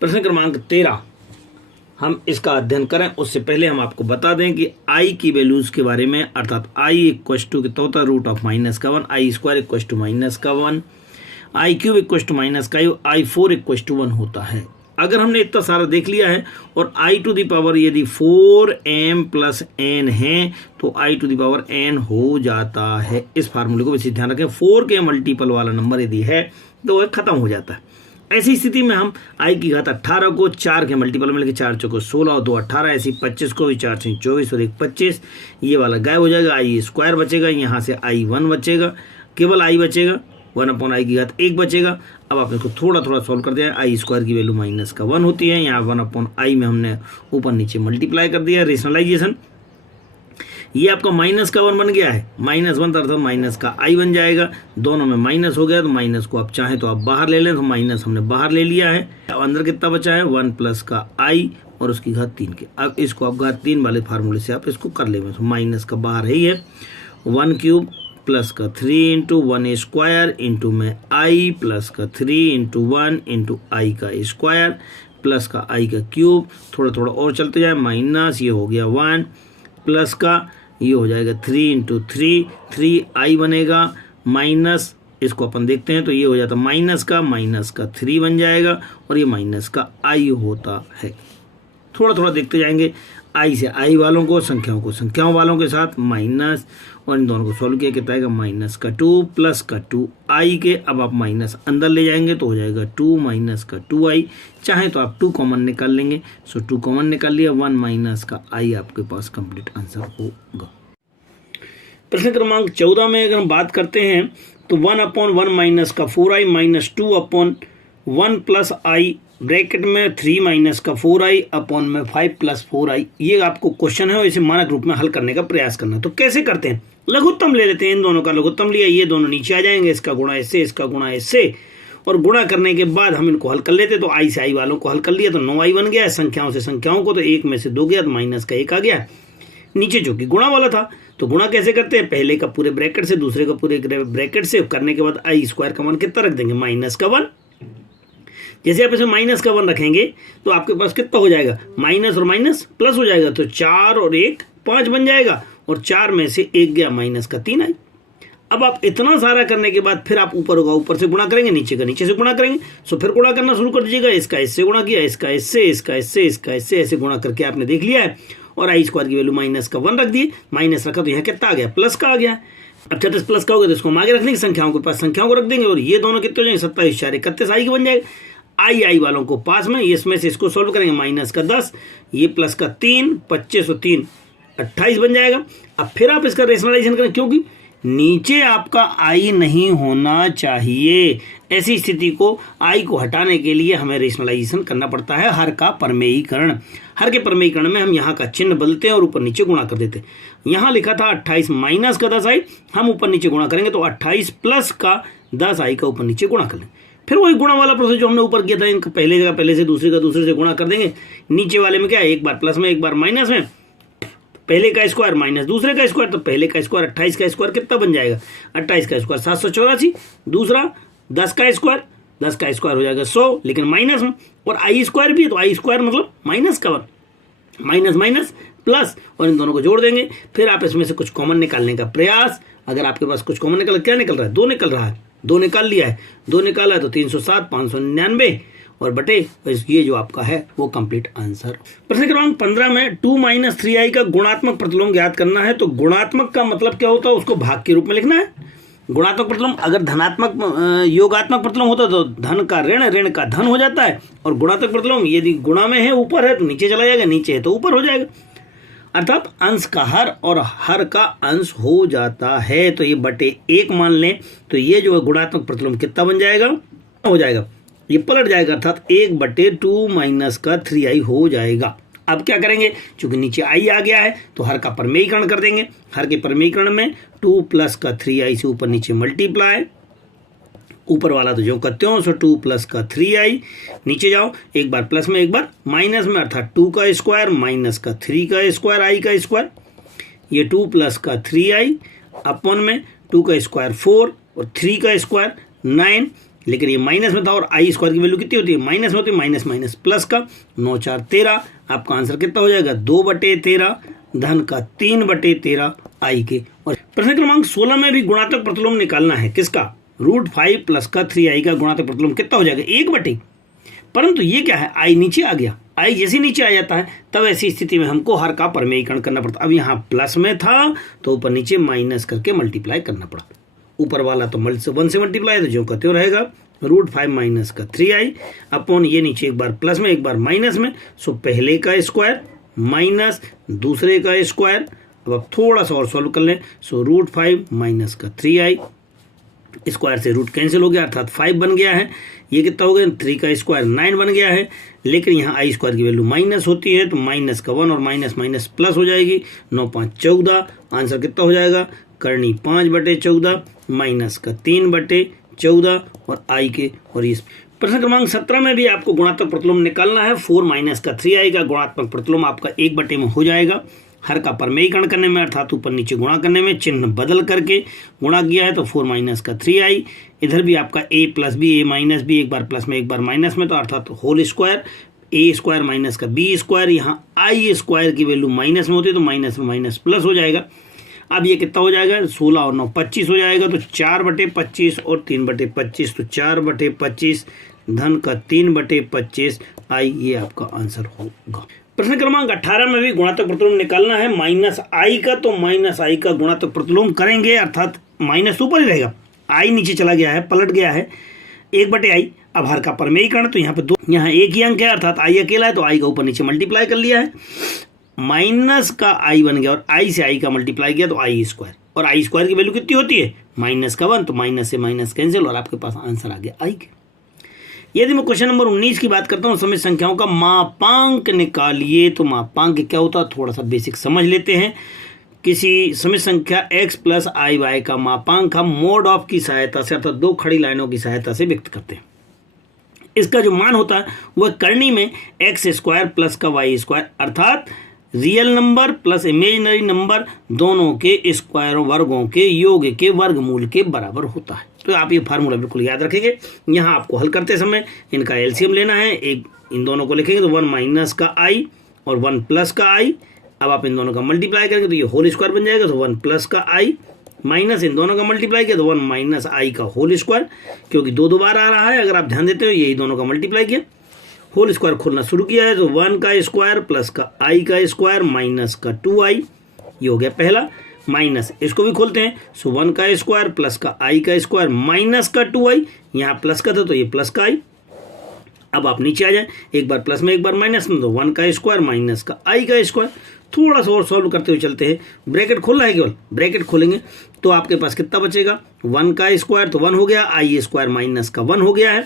प्रश्न क्रमांक 13 हम इसका अध्ययन करें उससे पहले हम आपको बता दें कि आई की वैल्यूज के बारे में, अर्थात आई इक्वल टू के तोता रूट ऑफ माइनस का 1, आई स्क्वायर इक्वल टू माइनस का 1, आई क्यूब इक्वल टू माइनस का 5, आई 4 इक्वल टू 1 होता है। अगर हमने इतना सारा देख लिया है और आई टू द पावर यदि 4m प्लस n है तो आई टू द पावर n हो जाता है। इस फार्मूले को विशेष ध्यान रखें, 4 के मल्टीपल वाला नंबर यदि है तो वह खत्म हो जाता है। ऐसी स्थिति में हम आई की घात 18 को 4 के मल्टीपल में लेके 4 चौको 16 और 2 18, ऐसी 25 को भी 4 से 24 और 1 25, ये वाला गायब हो जाएगा, आई स्क्वायर बचेगा, यहाँ से आई 1 बचेगा, केवल आई बचेगा, 1/i की घात 1 बचेगा। अब आप इसको थोड़ा थोड़ा सॉल्व कर दिया, आई स्क्वायर की वैल्यू माइनस का 1 होती है, यहाँ 1/i में हमने ऊपर नीचे मल्टीप्लाई कर दिया, रेशनलाइजेशन, ये आपका माइनस का 1 बन गया है, -1 अर्थात माइनस का i बन जाएगा, दोनों में माइनस हो गया तो माइनस को आप चाहें तो आप बाहर ले लें, तो माइनस हमने बाहर ले लिया है। अब अंदर कितना बचा है, 1 प्लस का i और उसकी घात 3 के। अब इसको आप घात 3 वाले फार्मूले से आप इसको कर लेंगे, तो माइनस का बाहर है ही है, 1 क्यूब प्लस का 3 इंटू 1 स्क्वायर इंटू में i प्लस का 3 इंटू 1 इंटू आई का स्क्वायर प्लस का i का क्यूब, थोड़ा थोड़ा और चलते जाए, माइनस ये हो गया 1 प्लस का ये हो जाएगा 3 इंटू 3 बनेगा, माइनस इसको अपन देखते हैं तो ये हो जाता माइनस का 3 बन जाएगा और ये माइनस का i होता है। थोड़ा थोड़ा देखते जाएंगे, i से i वालों को संख्याओं वालों के साथ माइनस, और इन दोनों को सॉल्व किया कितना आएगा, माइनस का 2 प्लस का 2i के। अब आप माइनस अंदर ले जाएंगे तो हो जाएगा 2 माइनस का 2i, चाहे तो आप 2 कॉमन निकाल लेंगे, सो 2 कॉमन निकाल लिया, 1 माइनस का i आपके पास कंप्लीट आंसर होगा। प्रश्न क्रमांक 14 में अगर हम बात करते हैं तो 1/1 माइनस का 4i minus 2/1 plus i bracket में 3 माइनस का 4i अपॉन में 5 प्लस 4i, ये आपको क्वेश्चन है और इसे मानक रूप में हल करने का प्रयास करना है। तो कैसे करते हैं, लघुत्तम ले लेते हैं, इन दोनों का लघुत्तम लिया, ये दोनों नीचे आ जाएंगे, इसका गुणा इससे, इसका गुणा इससे, और गुणा करने के बाद हम इनको हल कर लेते। तो आई से आई वालों को हल कर लिया तो 9i बन गया, संख्याओं से संख्याओं को तो 1 में से 2 गया तो माइनस का 1 आ गया, नीचे जो कि गुणा वाला था। तो गुणा कैसे करते हैं, पहले का पूरे ब्रैकेट से दूसरे का पूरे ब्रैकेट से करने के बाद आई स्क्वायर का मान कितना रख देंगे, माइनस का 1। जैसे आप इसमें माइनस का 1 रखेंगे तो आपके पास कितना हो जाएगा, माइनस और माइनस प्लस हो जाएगा, तो 4 और 1 5 बन जाएगा, और 4 में से 1 गया, माइनस का 3 आई। अब आप इतना सारा करने के बाद फिर आप ऊपर होगा ऊपर से गुणा करेंगे, नीचे का नीचे से गुणा करेंगे, सो फिर गुणा करना शुरू कर दीजिएगा, इसका इससे गुणा किया, इसका इससे, इसका इससे, इसका इससे, ऐसे गुणा करके आपने देख लिया है, और आई स्क्वायर की वैल्यू माइनस का 1 रख दिए, माइनस रखा तो यहाँ कितना आ गया, प्लस का आ गया। अब 36 प्लस का होगा तो इसको हम आगे रख देंगे, संख्याओं के पास संख्याओं को रख देंगे, और ये दोनों कितने हो जाएंगे, 27 4 31 आई के बन जाएगा। आई वालों को पास में, इसमें से इसको सॉल्व करेंगे, माइनस का 10, ये प्लस का 3 25 और 3 28 बन जाएगा। अब फिर आप इसका रेशनलाइजेशन करें, क्योंकि नीचे आपका आई नहीं होना चाहिए, ऐसी स्थिति को आई को हटाने के लिए हमें रेशनलाइजेशन करना पड़ता है, हर का परमेयीकरण। हर के परमेयीकरण में हम यहाँ का चिन्ह बदलते हैं और ऊपर नीचे गुणा कर देते हैं। यहाँ लिखा था 28 माइनस का 10i, हम ऊपर नीचे गुणा करेंगे तो 28 प्लस का 10i का ऊपर नीचे गुणा कर लें। फिर वही गुणा वाला प्रोसेस जो हमने ऊपर किया था, इनका पहले जगह पहले से दूसरे का दूसरे से गुणा कर देंगे। नीचे वाले में क्या है, एक बार प्लस में एक बार माइनस में, पहले का स्क्वायर माइनस दूसरे का स्क्वायर, तो पहले का स्क्वायर 28 का स्क्वायर कितना बन जाएगा, 28 का स्क्वायर 784, दूसरा 10 का स्क्वायर हो जाएगा 100, लेकिन माइनस में, और आई स्क्वायर भी है तो आई स्क्वायर मतलब माइनस का 1, माइनस माइनस प्लस, और इन दोनों को जोड़ देंगे। फिर आप इसमें से कुछ कॉमन निकालने का प्रयास, अगर आपके पास कुछ कॉमन निकल, क्या निकल रहा है, 2 निकल रहा है, 2 निकाल लिया है, 2 निकाला है तो 307 599 और बटे ये जो आपका है वो कंप्लीट आंसर। प्रश्न क्रमांक 15 में 2 माइनस 3i का गुणात्मक प्रतिलोम ज्ञात करना है। तो गुणात्मक का मतलब क्या होता है, उसको भाग के रूप में लिखना है। गुणात्मक प्रतिलोम, अगर धनात्मक योगात्मक प्रतिलोम होता तो धन का ऋण, ऋण का धन हो जाता है, और गुणात्मक प्रतिलोम यदि गुणा में है ऊपर है तो नीचे चला जाएगा, नीचे है तो ऊपर हो जाएगा, अर्थात अंश का हर और हर का अंश हो जाता है। तो ये बटे 1 मान लें, तो ये जो है गुणात्मक प्रतिलोम कितना बन जाएगा, हो जाएगा, ये पलट जाएगा, अर्थात 1/2 माइनस का 3i हो जाएगा। अब क्या करेंगे, चूंकि नीचे i आ गया है तो हर का परमेयीकरण कर देंगे। हर के परमेयीकरण में 2 प्लस का 3i से ऊपर नीचे मल्टीप्लाई, ऊपर वाला तो जो करते हो, सो 2 प्लस का 3i, नीचे जाओ, एक बार प्लस में एक बार माइनस में, अर्थात 2 का स्क्वायर माइनस का 3 का स्क्वायर, i का स्क्वायर, ये 2 प्लस का 3i अपॉन में 2 का स्क्वायर 4 और 3 का स्क्वायर 9, लेकिन ये माइनस में था और आई स्क्वायर की वैल्यू कितनी होती है, माइनस में होती है, माइनस माइनस प्लस का 9 4 13। आपका आंसर कितना हो जाएगा, 2/13 धन का 3/13 आई के। और प्रश्न क्रमांक 16 में भी गुणात्मक प्रतिलोम निकालना है, किसका, √5 प्लस का 3i का गुणात्मक प्रतिलोम कितना हो जाएगा, 1/। परंतु ये क्या है, आई नीचे आ गया, आई जैसे नीचे आ जाता है तब ऐसी स्थिति में हमको हर का परमेयीकरण करना पड़ता। अब यहाँ प्लस में था तो ऊपर नीचे माइनस करके मल्टीप्लाई करना पड़ा, ऊपर वाला तो 1 से मल्टीप्लाई, तो जो का त्यों रहेगा, √5 माइनस का 3i अपॉन ये नीचे एक बार प्लस में एक बार माइनस में, सो पहले का स्क्वायर माइनस दूसरे का स्क्वायर। अब थोड़ा सा और सॉल्व कर लें, सो √5 माइनस का 3i, स्क्वायर से रूट कैंसिल हो गया अर्थात 5 बन गया है। ये कितना हो गया, 3 का स्क्वायर 9 बन गया है। लेकिन यहाँ आई स्क्वायर की वैल्यू माइनस होती है तो माइनस का 1 और माइनस माइनस प्लस हो जाएगी, 9 5 14। आंसर कितना हो जाएगा, करनी 5/14 माइनस का 3/14 और आई के। और इस प्रश्न क्रमांक 17 में भी आपको गुणात्मक प्रतिलोम निकालना है। 4 माइनस का 3i का गुणात्मक प्रतिलोम आपका 1/में हो जाएगा। हर का परमेयीकरण करने में अर्थात ऊपर नीचे गुणा करने में चिन्ह बदल करके गुणा किया है तो 4 माइनस का 3i, इधर भी आपका a plus b, a minus b, एक बार प्लस में एक बार माइनस में, तो अर्थात whole square, a square minus का b स्क्वायर। यहाँ आई स्क्वायर की वैल्यू माइनस में होती है तो माइनस में माइनस प्लस हो जाएगा। अब ये कितना हो जाएगा, 16 और 9 25 हो जाएगा, तो 4/25 और 3/25, तो 4/25 धन का 3/25 आई, ये आपका आंसर होगा। प्रश्न क्रमांक 18 में भी गुणात्मक प्रतिलोम निकालना है। माइनस आई का, तो माइनस आई का गुणात्मक प्रतिलोम करेंगे अर्थात माइनस ऊपर ही रहेगा, आई नीचे चला गया है, पलट गया है, 1/आई। अब हर का परमेयीकरण, तो यहाँ पे 2, यहाँ एक ही अंक है अर्थात आई अकेला है तो आई का ऊपर नीचे मल्टीप्लाई कर लिया है, माइनस का आई बन गया और आई से आई का मल्टीप्लाई किया तो आई स्क्वायर। और आई स्क्वायर की वैल्यू कितनी होती है, -1, तो माइनस से माइनस कैंसिल और आपके पास आंसर आ गया आई के। यदि मैं क्वेश्चन नंबर 19 की बात करता हूँ, समित संख्याओं का मापांक निकालिए, तो मापांक क्या होता है थोड़ा सा बेसिक समझ लेते हैं। किसी समित संख्या x प्लस आई वाई का मापांक हम मोड ऑफ की सहायता से अर्थात 2 खड़ी लाइनों की सहायता से व्यक्त करते हैं। इसका जो मान होता है वह करनी में x स्क्वायर प्लस का y स्क्वायर अर्थात real number plus imaginary number दोनों के स्क्वायर वर्गों के योग के वर्गमूल के बराबर होता है। तो आप ये फार्मूला बिल्कुल याद रखेंगे। यहाँ आपको हल करते समय इनका एलसीएम लेना है, एक इन दोनों को लिखेंगे तो 1 माइनस का आई और 1 प्लस का आई। अब आप इन दोनों का मल्टीप्लाई करेंगे तो ये होल स्क्वायर बन जाएगा, तो 1 प्लस का आई माइनस इन दोनों का मल्टीप्लाई किया तो 1 माइनस आई का होल स्क्वायर, क्योंकि 2 बार आ रहा है अगर आप ध्यान देते हो, यही दोनों का मल्टीप्लाई किया, होल स्क्वायर खोलना शुरू किया है तो 1 का स्क्वायर प्लस का आई का स्क्वायर माइनस का 2i, ये हो गया पहला। माइनस इसको भी खोलते हैं, सो 1 का स्क्वायर प्लस का आई का स्क्वायर माइनस का 2i, यहाँ प्लस का था तो ये प्लस का आई। अब आप नीचे आ जाए, एक बार प्लस में एक बार माइनस में, तो 1 का स्क्वायर माइनस का आई का स्क्वायर। थोड़ा सा और सॉल्व करते हुए चलते हैं, ब्रैकेट खोलना है केवल, ब्रैकेट खोलेंगे तो आपके पास कितना बचेगा, 1 का स्क्वायर तो 1 हो गया, आई स्क्वायर माइनस का 1 हो गया है,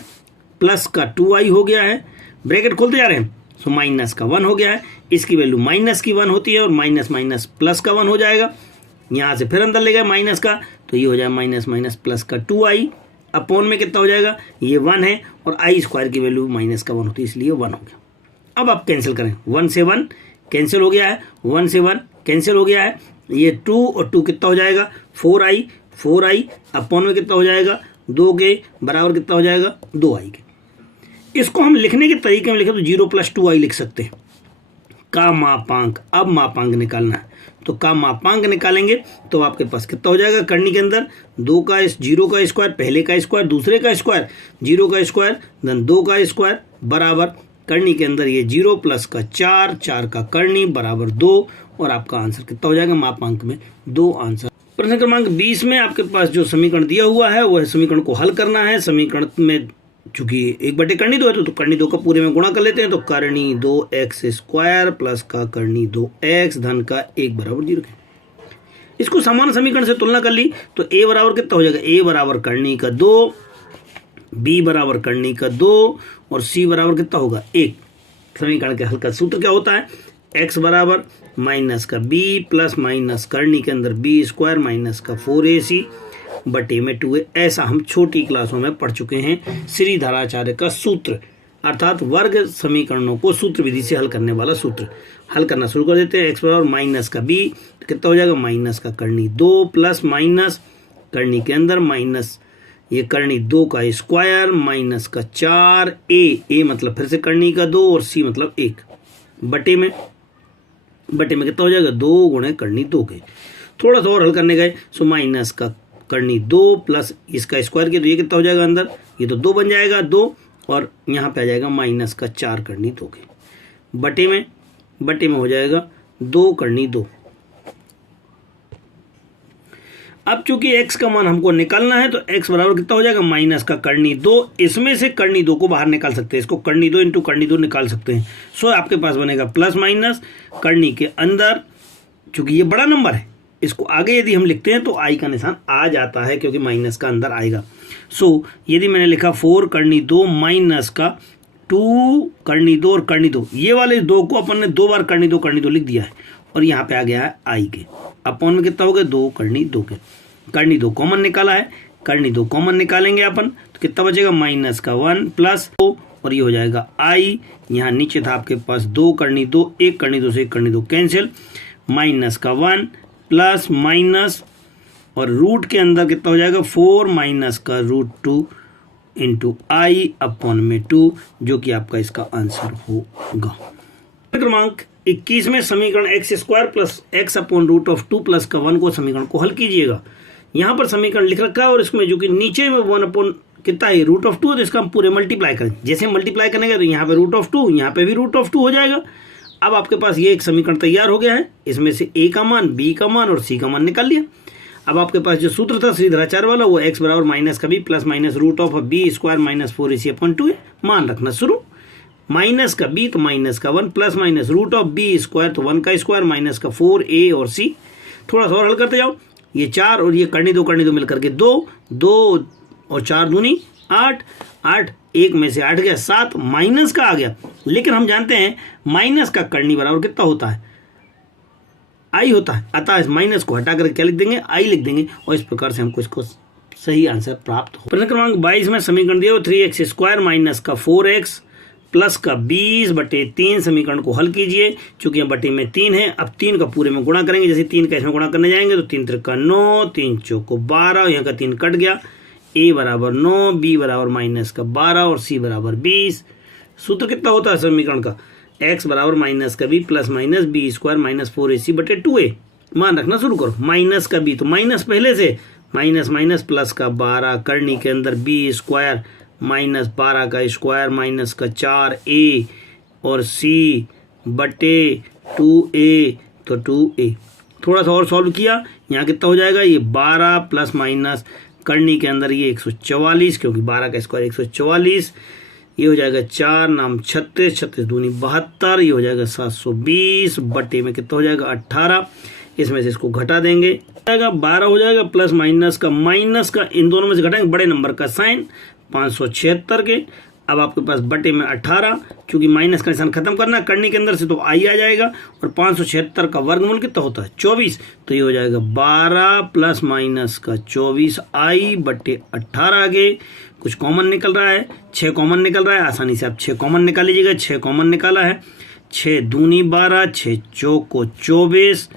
प्लस का 2i हो गया है, ब्रैकेट खोलते जा रहे हैं, सो माइनस का 1 हो गया है, इसकी वैल्यू माइनस की 1 होती है और माइनस माइनस प्लस का 1 हो जाएगा। यहाँ से फिर अंदर ले गए माइनस का, तो ये हो जाएगा माइनस माइनस प्लस का 2i अपॉन में कितना हो जाएगा, ये 1 है और आई स्क्वायर की वैल्यू माइनस का 1 होती है इसलिए 1 हो गया। अब आप कैंसिल करें, 1 से 1 कैंसिल हो गया है, 1 से 1 कैंसिल हो गया है, ये 2 और 2 कितना हो जाएगा 4i अपॉन में कितना हो जाएगा 2 के बराबर कितना हो जाएगा 2i के। इसको हम लिखने के तरीके में लिखे तो 0 + 2i लिख सकते हैं। का मापांक, अब मापांक निकालना है तो का मापांक निकालेंगे तो आपके पास कितना हो जाएगा, करनी के अंदर 0 का स्क्वायर, पहले का स्क्वायर दूसरे का स्क्वायर, 0 का स्क्वायर धन 2 का स्क्वायर बराबर करनी के अंदर ये 0 प्लस का 4 का करनी बराबर 2 और आपका आंसर कितना हो जाएगा, मापांक में 2 आंसर। प्रश्न क्रमांक 20 में आपके पास जो समीकरण दिया हुआ है वह समीकरण को हल करना है। समीकरण में चूंकि 1 करनी 2 है तो करनी 2 का पूरे में गुणा कर लेते हैं, तो करनी 2x स्क्वायर प्लस का करनी 2x धन का 1 बराबर 0। इसको समान समीकरण से तुलना कर ली तो a बराबर कितना हो जाएगा, a बराबर करनी का 2, b बराबर करनी का 2 और c बराबर कितना होगा 1। समीकरण के हल का सूत्र क्या होता है, x बराबर माइनस का b प्लस माइनस करनी के अंदर b स्क्वायर माइनस का 4ac बटे में 2a। ऐसा हम छोटी क्लासों में पढ़ चुके हैं श्रीधराचार्य का सूत्र, अर्थात वर्ग समीकरणों को सूत्र विधि से हल करने वाला सूत्र। हल करना शुरू कर देते हैं। x बराबर माइनस का b तो कितना हो जाएगा, माइनस का करनी 2 प्लस माइनस करनी के अंदर माइनस ये करनी 2 का स्क्वायर माइनस का 4 ए मतलब फिर से करनी का 2 और सी मतलब 1 बटे में कितना हो जाएगा 2 गुणे करनी 2 के। थोड़ा सा और हल करने गए सो माइनस का करनी 2 प्लस इसका स्क्वायर किया तो ये कितना हो जाएगा अंदर, ये तो 2 बन जाएगा 2 और यहाँ पे आ जाएगा माइनस का 4 करनी 2 के बटे में हो जाएगा 2 करनी 2। अब चूंकि x का मान हमको निकालना है तो x बराबर कितना हो जाएगा माइनस का करनी 2। इसमें से करनी 2 को बाहर निकाल सकते हैं, इसको करनी 2 इंटू करनी 2 निकाल सकते हैं। सो आपके पास बनेगा प्लस माइनस करनी के अंदर, चूंकि ये बड़ा नंबर है इसको आगे यदि हम लिखते हैं तो आई का निशान आ जाता है क्योंकि माइनस का अंदर आएगा। सो यदि मैंने लिखा 4 करनी 2 माइनस का 2 करनी 2 और करनी 2, ये वाले 2 को अपन ने 2 बार करनी 2 लिख दिया है और यहाँ पे आ गया है आई के अपॉन में कितना हो गया 2 करनी 2 के। करनी 2 कॉमन निकाला है, करनी 2 कॉमन निकालेंगे अपन तो कितना बचेगा माइनस का 1 प्लस 2 और ये हो जाएगा आई। यहाँ नीचे था आपके पास 2 करनी 2, 1 करनी 2 से 1 करनी 2 कैंसिल, माइनस का 1 प्लस माइनस और रूट के अंदर कितना हो जाएगा 4 माइनस का √2 इंटू आई अपॉन में 2 जो कि आपका इसका आंसर होगा। क्रमांक 21 में समीकरण x square plus x upon √2 plus का 1 को समीकरण को हल कीजिएगा। यहाँ पर समीकरण लिख रखा है और इसमें जो कि नीचे में 1 अपॉन कितना है √2 तो इसका हम पूरे मल्टीप्लाई करें, जैसे मल्टीप्लाई करेंगे तो यहाँ पे √2 यहाँ पे भी √2 हो जाएगा। अब आपके पास ये एक समीकरण तैयार हो गया है, इसमें से a का मान b का मान और c का मान निकाल लिया। अब आपके पास जो सूत्र था श्रीधराचार्य वाला वो x बराबर माइनस का b plus minus √b square minus 4ac upon 2 है। मान रखना शुरू, माइनस का b तो माइनस का 1 प्लस माइनस √b स्क्वायर तो 1 का स्क्वायर माइनस का 4a और c। थोड़ा सा और हल करते जाओ, ये 4 और ये करनी दो मिलकर के 2 और 4 दूनी 8 1 में से 8 गया 7 माइनस का आ गया। लेकिन हम जानते हैं माइनस का करनी बराबर कितना होता है आई होता है, अतः इस माइनस को हटा करके क्या लिख देंगे आई लिख देंगे और इस प्रकार से हमको इसको सही आंसर प्राप्त हो। प्रश्न क्रमांक 22 में समीकरण दिया 3x स्क्वायर माइनस का 4x प्लस का 20 बटे 3 समीकरण को हल कीजिए। चूंकि यहाँ बटे में 3 है, अब 3 का पूरे में गुणा करेंगे, जैसे 3 का इसमें गुणा करने जाएंगे तो 3 त्रिका 9 3 चौको 12, यहाँ का 3 कट गया, a बराबर 9 b बराबर माइनस का 12 और c बराबर 20। सूत्र कितना होता है समीकरण का x बराबर माइनस का b plus minus b square minus 4ac बटे 2a। मान रखना शुरू करो, माइनस का b तो माइनस पहले से माइनस माइनस प्लस का 12 करनी के अंदर b स्क्वायर माइनस 12 का स्क्वायर माइनस का 4a और c बटे 2a तो 2a। थोड़ा सा और सॉल्व किया, यहाँ कितना हो जाएगा ये 12 प्लस माइनस करनी के अंदर ये 144 क्योंकि 12 का स्क्वायर 144, ये हो जाएगा 4 नाम 36 दूनी 72, ये हो जाएगा 720 बटे में कितना हो जाएगा 18। इसमें से इसको घटा देंगे जाएगा 12 हो जाएगा प्लस माइनस का इन दोनों में से घटाएंगे बड़े नंबर का साइन 576 के। अब आपके पास बटे में 18, क्योंकि माइनस का निशान खत्म करना करनी के अंदर से तो आई आ जाएगा और 576 का वर्गमूल कितना होता है 24, तो ये हो जाएगा 12 प्लस माइनस का 24 आई बटे 18। आगे कुछ कॉमन निकल रहा है, 6 कॉमन निकल रहा है, आसानी से आप 6 कॉमन निकाल लीजिएगा। 6 कॉमन निकाला है, 6 दूनी 12 6 चौको 24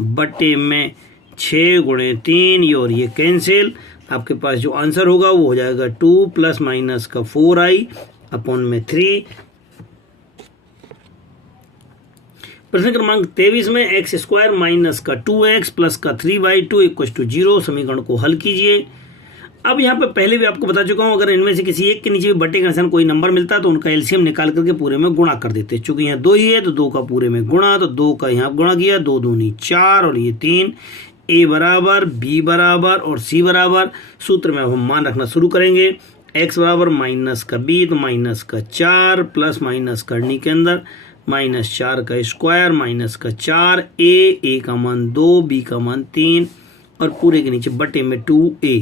बटे में 6 गुणे 3 ये और ये कैंसिल। आपके पास जो आंसर होगा वो हो जाएगा 2 प्लस माइनस का 4i अपॉन में 3। प्रश्न क्रमांक 23 में एक्स स्क्वायर माइनस का 2x प्लस का 3y2 इक्वल टू 0 समीकरण को हल कीजिए। अब यहाँ पे पहले भी आपको बता चुका हूँ, अगर इनमें से किसी एक के नीचे भी बटे का निशान कोई नंबर मिलता है तो उनका एलसीएम निकाल करके पूरे में गुणा कर देते हैं। चूंकि यहाँ 2 ही है तो 2 का पूरे में गुणा, तो 2 का यहाँ गुणा किया, 2 दूनी 4 और ये 3, a बराबर b बराबर और c बराबर। सूत्र में अब हम मान रखना शुरू करेंगे, x बराबर माइनस का b तो माइनस का 4 प्लस माइनस करनी के अंदर माइनस 4 का स्क्वायर माइनस का 4 a का मान 2 b का मान 3 और पूरे के नीचे बटे में 2a।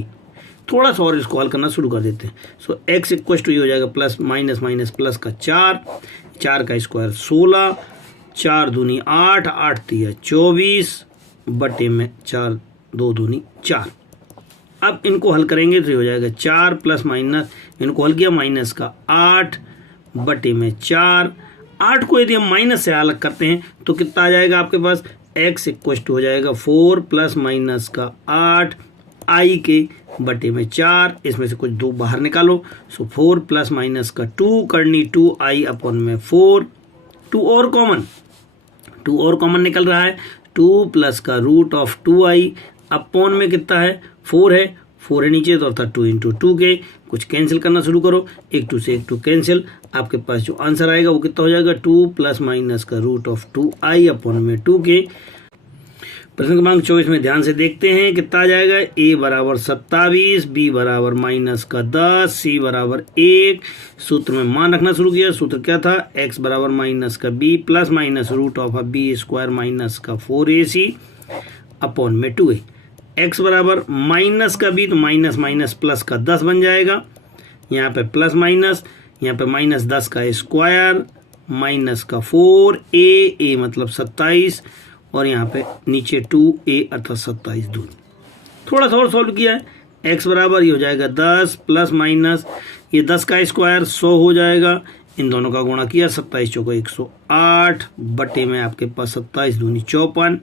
थोड़ा सा और इसको हल करना शुरू कर देते हैं। सो x इक्वल टू ये हो जाएगा प्लस माइनस माइनस प्लस का 4 का स्क्वायर 16 4 दूनी 8 8 तिया 24 बटे में 4 2 दूनी 4। अब इनको हल करेंगे तो ये हो जाएगा 4 प्लस माइनस, इनको हल किया माइनस का 8 बटे में 4। 8 को यदि हम माइनस से अलग करते हैं तो कितना आ जाएगा आपके पास, x इक्वल टू हो जाएगा 4 प्लस माइनस का 8 आई के बटे में 4, इसमें से कुछ 2 बाहर निकालो। सो 4 प्लस माइनस का 2 करनी 2i अपॉन में 4, 2 और कॉमन निकल रहा है। 2 प्लस का रूट ऑफ 2i अपॉन में कितना है 4 है नीचे, तो अर्थात 2 इंटू 2 के कुछ कैंसिल करना शुरू करो, एक 2 से एक 2 कैंसिल। आपके पास जो आंसर आएगा वो कितना हो जाएगा 2 प्लस माइनस का रूट ऑफ 2i अपॉन में 2 के। प्रश्न क्रमांक 24 में ध्यान से देखते हैं कितना आ जाएगा। a बराबर 27, b बराबर माइनस का 10, c बराबर 1। सूत्र में मान रखना शुरू किया। सूत्र क्या था, x बराबर माइनस का b plus minus root of b square minus का 4ac अपॉन में 2a। x बराबर माइनस का b, तो माइनस माइनस प्लस का 10 बन जाएगा। यहाँ पे प्लस माइनस, यहाँ पे माइनस 10 का स्क्वायर माइनस का 4a मतलब 27, और यहाँ पे नीचे 2a अर्थात 27 दूनी। थोड़ा सा और सॉल्व किया है। x बराबर ये हो जाएगा 10 प्लस माइनस ये 10 का स्क्वायर 100 हो जाएगा। इन दोनों का गुणा किया, 27 चौका 108 बटे में आपके पास 27 दूनी 54।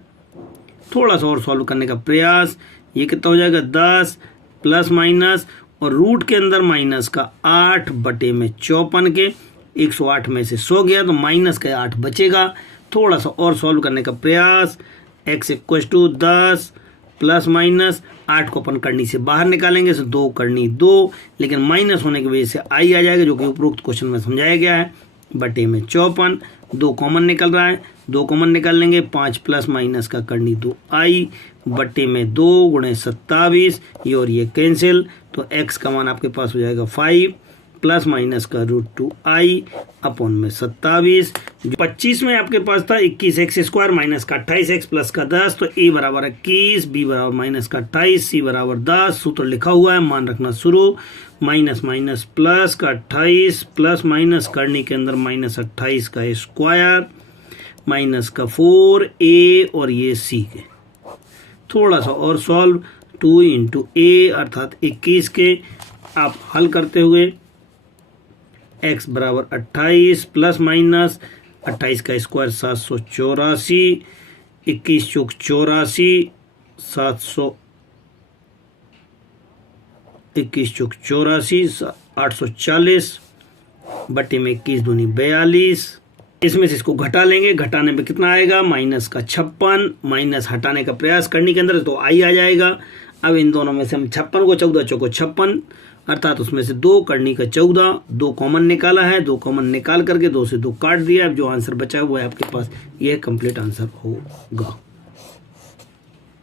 थोड़ा सा और सॉल्व करने का प्रयास, ये कितना हो जाएगा 10 प्लस माइनस और रूट के अंदर माइनस का 8 बटे में 54 के 108 में से 100 गया तो माइनस का 8 बचेगा। थोड़ा सा और सॉल्व करने का प्रयास, x equal to 10 plus minus 8 को अपन करनी से बाहर निकालेंगे, तो 2 करनी 2, लेकिन माइनस होने की वजह से आई आ जाएगा जो कि उपरोक्त क्वेश्चन में समझाया गया है, बटे में 54। 2 कॉमन निकल रहा है, 2 कॉमन निकाल लेंगे, 5 प्लस माइनस का करनी 2i बटे में 2 गुणे 27, ये और ये कैंसिल, तो x का मान आपके पास हो जाएगा 5 प्लस माइनस का रूट 2i अपॉन में 27। 25 में आपके पास था 21x स्क्वायर माइनस का 28x प्लस का 10, तो a बराबर 21, b बराबर माइनस का 28, c बराबर 10। सूत्र लिखा हुआ है, मान रखना शुरू, माइनस माइनस प्लस का 28 प्लस माइनस करने के अंदर माइनस 28 का स्क्वायर माइनस का 4a और ये c के। थोड़ा सा और सॉल्व, 2 इंटू a अर्थात 21 के आप हल करते हुए x बराबर 28 प्लस माइनस 28 का स्क्वायर 784, 21 चौक 84, 21 चौक 84 840 बटे में 21 दूनी 42। इसमें से इसको घटा लेंगे, घटाने में कितना आएगा माइनस का 56, माइनस हटाने का प्रयास करने के अंदर तो आई आ जाएगा। अब इन दोनों में से हम 56 को 14 चौको 56 अर्थात उसमें से 2 करनी का 14, 2 कॉमन निकाला है, 2 कॉमन निकाल करके 2 से 2 काट दिया। अब जो आंसर बचा है वो है आपके पास, यह कंप्लीट आंसर होगा।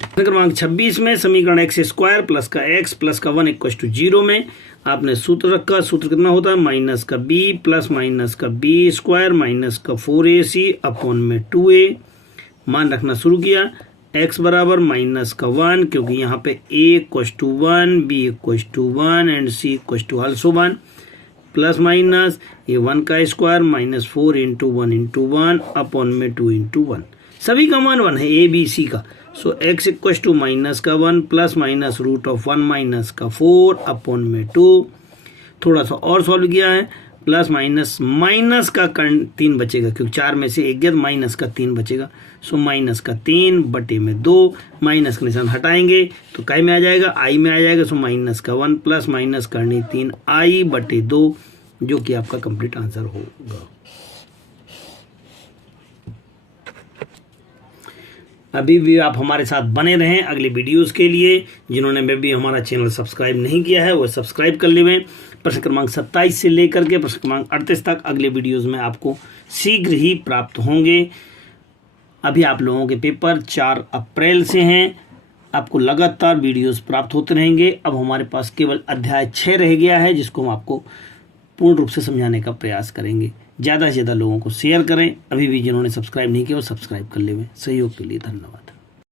क्रमांक 26 में समीकरण x स्क्वायर प्लस का x प्लस का 1 इक्वल टू 0 में आपने सूत्र रखा। सूत्र कितना होता है, माइनस का b प्लस माइनस का b स्क्वायर माइनस का 4ac अपॉन में 2a। मान रखना शुरू किया, x बराबर माइनस का 1, क्योंकि यहाँ पे a equal to 1, b equal to 1 and c equal to also 1, plus minus ये 1 का square minus 4 into 1 into 1 upon में 2 इंटू 1। सभी का मान 1 है, a b c का। So x equal to minus का 1 plus minus root of 1 minus का 4 अपॉन में 2। थोड़ा सा और सॉल्व किया है, प्लस माइनस माइनस का 3 बचेगा, क्योंकि 4 में से 1 गया तो माइनस का 3 बचेगा। सो माइनस का 3 बटे में 2, माइनस का निशान हटाएंगे तो काय में आ जाएगा, आई में आ जाएगा। सो माइनस का 1 प्लस माइनस करनी 3i बटे 2, जो कि आपका कंप्लीट आंसर होगा। अभी भी आप हमारे साथ बने रहें अगले वीडियोस के लिए। जिन्होंने भी हमारा चैनल सब्सक्राइब नहीं किया है वो सब्सक्राइब कर लेवें। प्रश्न क्रमांक 27 से लेकर के प्रश्न क्रमांक 38 तक अगले वीडियोस में आपको शीघ्र ही प्राप्त होंगे। अभी आप लोगों के पेपर 4 अप्रैल से हैं, आपको लगातार वीडियोस प्राप्त होते रहेंगे। अब हमारे पास केवल अध्याय 6 रह गया है, जिसको हम आपको पूर्ण रूप से समझाने का प्रयास करेंगे। ज़्यादा से ज़्यादा लोगों को शेयर करें। अभी भी जिन्होंने सब्सक्राइब नहीं किया वो सब्सक्राइब कर लें। सहयोग के लिए धन्यवाद।